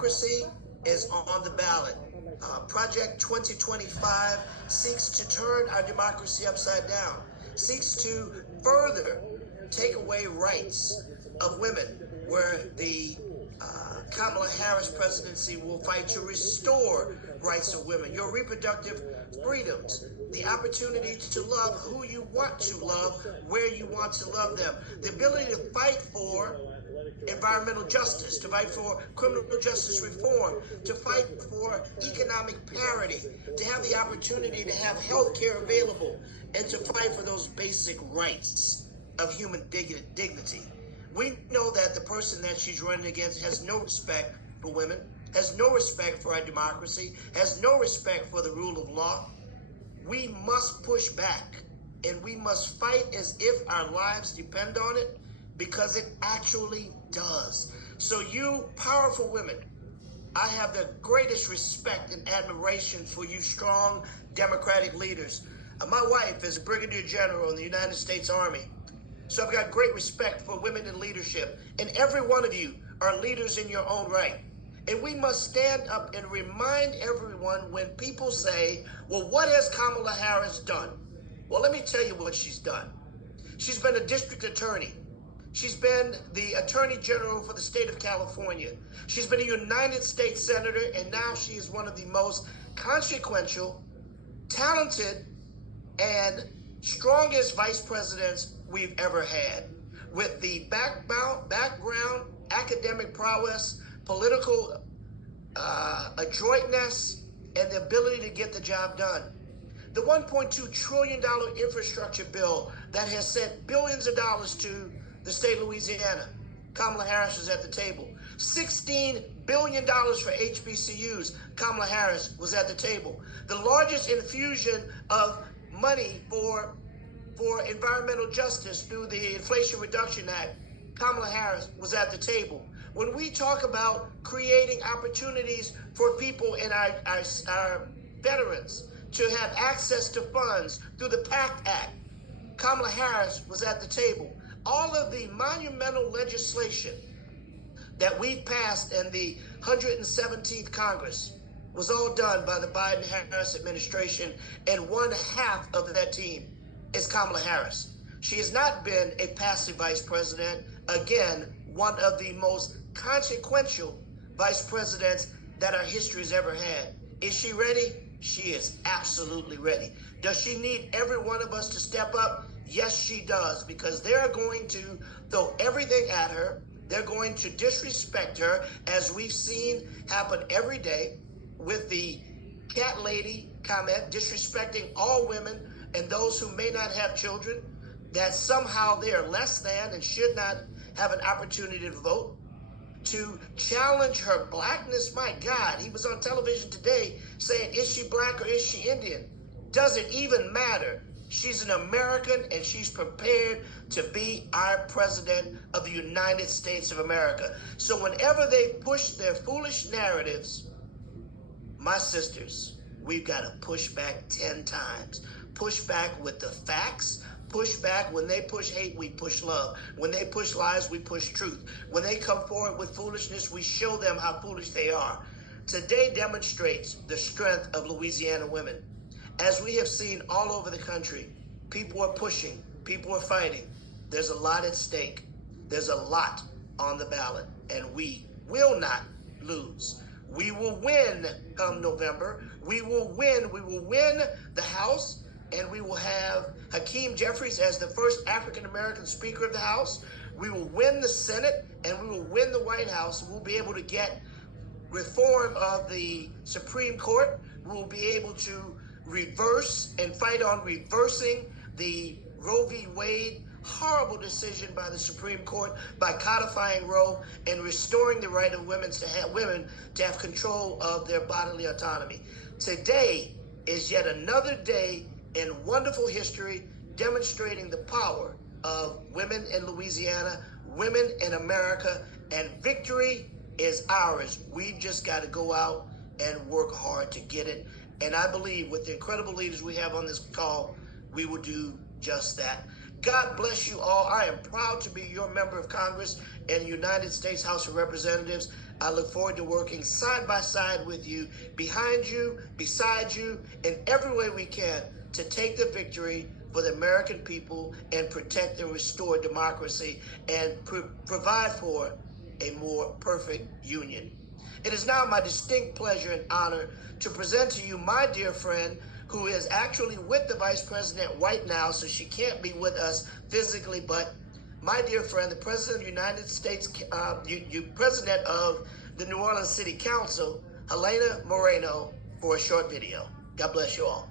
democracy is on the ballot. Project 2025 seeks to turn our democracy upside down, seeks to further take away rights of women, where the Kamala Harris presidency will fight to restore rights of women, your reproductive freedoms, the opportunity to love who you want to love, where you want to love them, the ability to fight for environmental justice, to fight for criminal justice reform, to fight for economic parity, to have the opportunity to have health care available, and to fight for those basic rights of human dignity. We know that the person that she's running against has no respect for women, has no respect for our democracy, has no respect for the rule of law. We must push back, and we must fight as if our lives depend on it, because it actually does. So you powerful women, I have the greatest respect and admiration for you strong Democratic leaders. My wife is a brigadier general in the United States Army. So I've got great respect for women in leadership. And every one of you are leaders in your own right. And we must stand up and remind everyone when people say, well, what has Kamala Harris done? Well, let me tell you what she's done. She's been a district attorney. She's been the Attorney General for the state of California. She's been a United States Senator, and now she is one of the most consequential, talented, and strongest vice presidents we've ever had. With the background, academic prowess, political adroitness, and the ability to get the job done. The $1.2 trillion infrastructure bill that has sent billions of dollars to the state of Louisiana, Kamala Harris was at the table. $16 billion for HBCUs, Kamala Harris was at the table. The largest infusion of money for environmental justice through the Inflation Reduction Act, Kamala Harris was at the table. When we talk about creating opportunities for people in our veterans to have access to funds through the PACT Act, Kamala Harris was at the table. All of the monumental legislation that we passed in the 117th Congress was all done by the Biden-Harris administration, and one half of that team is Kamala Harris. She has not been a passive vice president. Again, one of the most consequential vice presidents that our history has ever had. Is she ready? She is absolutely ready. Does she need every one of us to step up? Yes, she does, because they're going to throw everything at her. They're going to disrespect her, as we've seen happen every day with the cat lady comment, disrespecting all women and those who may not have children, that somehow they are less than and should not have an opportunity to vote. To challenge her blackness, my God, he was on television today saying, is she black or is she Indian? Does it even matter? She's an American, and she's prepared to be our president of the United States of America. So whenever they push their foolish narratives, my sisters, we've got to push back 10 times. Push back with the facts. Push back. When they push hate, we push love. When they push lies, we push truth. When they come forward with foolishness, we show them how foolish they are. Today demonstrates the strength of Louisiana women. As we have seen all over the country, people are pushing, people are fighting. There's a lot at stake. There's a lot on the ballot, and we will not lose. We will win come November. We will win. We will win the House, and we will have Hakeem Jeffries as the first African-American Speaker of the House. We will win the Senate, and we will win the White House. We'll be able to get reform of the Supreme Court. We'll be able to reverse and fight on reversing the Roe v. Wade horrible decision by the Supreme Court, by codifying Roe and restoring the right of women to have control of their bodily autonomy. Today is yet another day in wonderful history demonstrating the power of women in Louisiana, women in America, and victory is ours. We've just got to go out and work hard to get it. And I believe with the incredible leaders we have on this call, we will do just that. God bless you all. I am proud to be your member of Congress and the United States House of Representatives. I look forward to working side by side with you, behind you, beside you, in every way we can to take the victory for the American people and protect and restore democracy and provide for a more perfect union. It is now my distinct pleasure and honor to present to you my dear friend who is actually with the Vice President right now, so she can't be with us physically, but my dear friend, the President of the United States, President of the New Orleans City Council, Helena Moreno, for a short video. God bless you all.